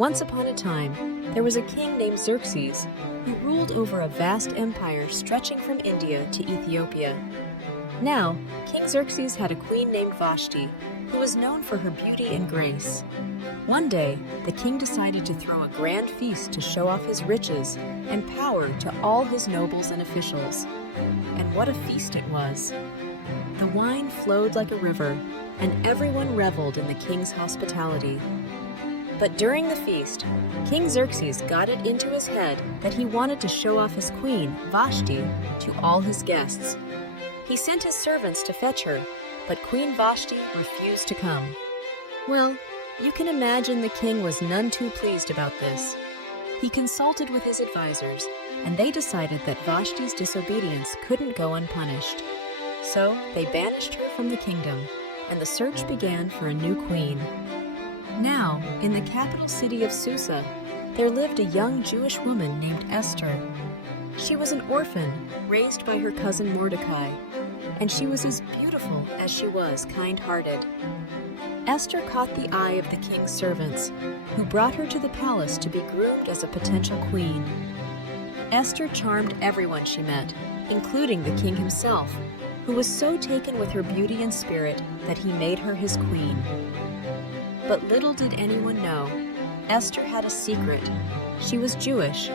Once upon a time, there was a king named Xerxes who ruled over a vast empire stretching from India to Ethiopia. Now, King Xerxes had a queen named Vashti, who was known for her beauty and grace. One day, the king decided to throw a grand feast to show off his riches and power to all his nobles and officials. And what a feast it was! The wine flowed like a river, and everyone reveled in the king's hospitality. But during the feast, King Xerxes got it into his head that he wanted to show off his queen, Vashti, to all his guests. He sent his servants to fetch her, but Queen Vashti refused to come. Well, you can imagine the king was none too pleased about this. He consulted with his advisors, and they decided that Vashti's disobedience couldn't go unpunished. So they banished her from the kingdom, and the search began for a new queen. Now, in the capital city of Susa, there lived a young Jewish woman named Esther. She was an orphan, raised by her cousin Mordecai, and she was as beautiful as she was kind-hearted. Esther caught the eye of the king's servants, who brought her to the palace to be groomed as a potential queen. Esther charmed everyone she met, including the king himself, who was so taken with her beauty and spirit that he made her his queen. But little did anyone know, Esther had a secret. She was Jewish,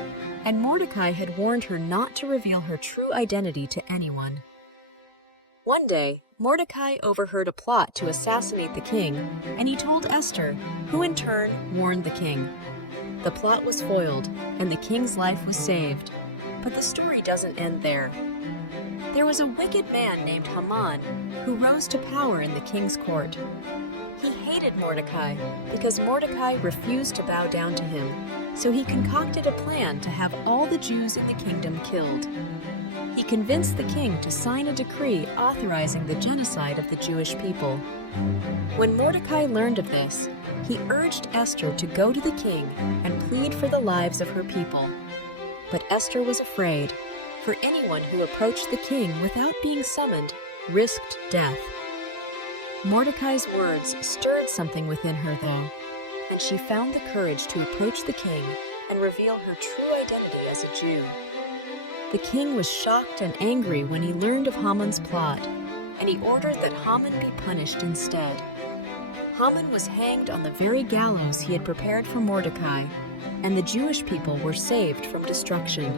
and Mordecai had warned her not to reveal her true identity to anyone. One day, Mordecai overheard a plot to assassinate the king, and he told Esther, who in turn warned the king. The plot was foiled, and the king's life was saved. But the story doesn't end there. There was a wicked man named Haman who rose to power in the king's court. He hated Mordecai because Mordecai refused to bow down to him, so he concocted a plan to have all the Jews in the kingdom killed. He convinced the king to sign a decree authorizing the genocide of the Jewish people. When Mordecai learned of this, he urged Esther to go to the king and plead for the lives of her people. But Esther was afraid, for anyone who approached the king without being summoned risked death. Mordecai's words stirred something within her, though, and she found the courage to approach the king and reveal her true identity as a Jew. The king was shocked and angry when he learned of Haman's plot, and he ordered that Haman be punished instead. Haman was hanged on the very gallows he had prepared for Mordecai, and the Jewish people were saved from destruction.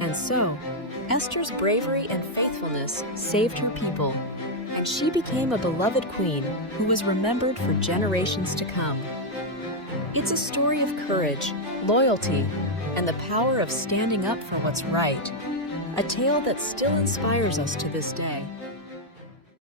And so, Esther's bravery and faithfulness saved her people, and she became a beloved queen who was remembered for generations to come. It's a story of courage, loyalty, and the power of standing up for what's right, a tale that still inspires us to this day.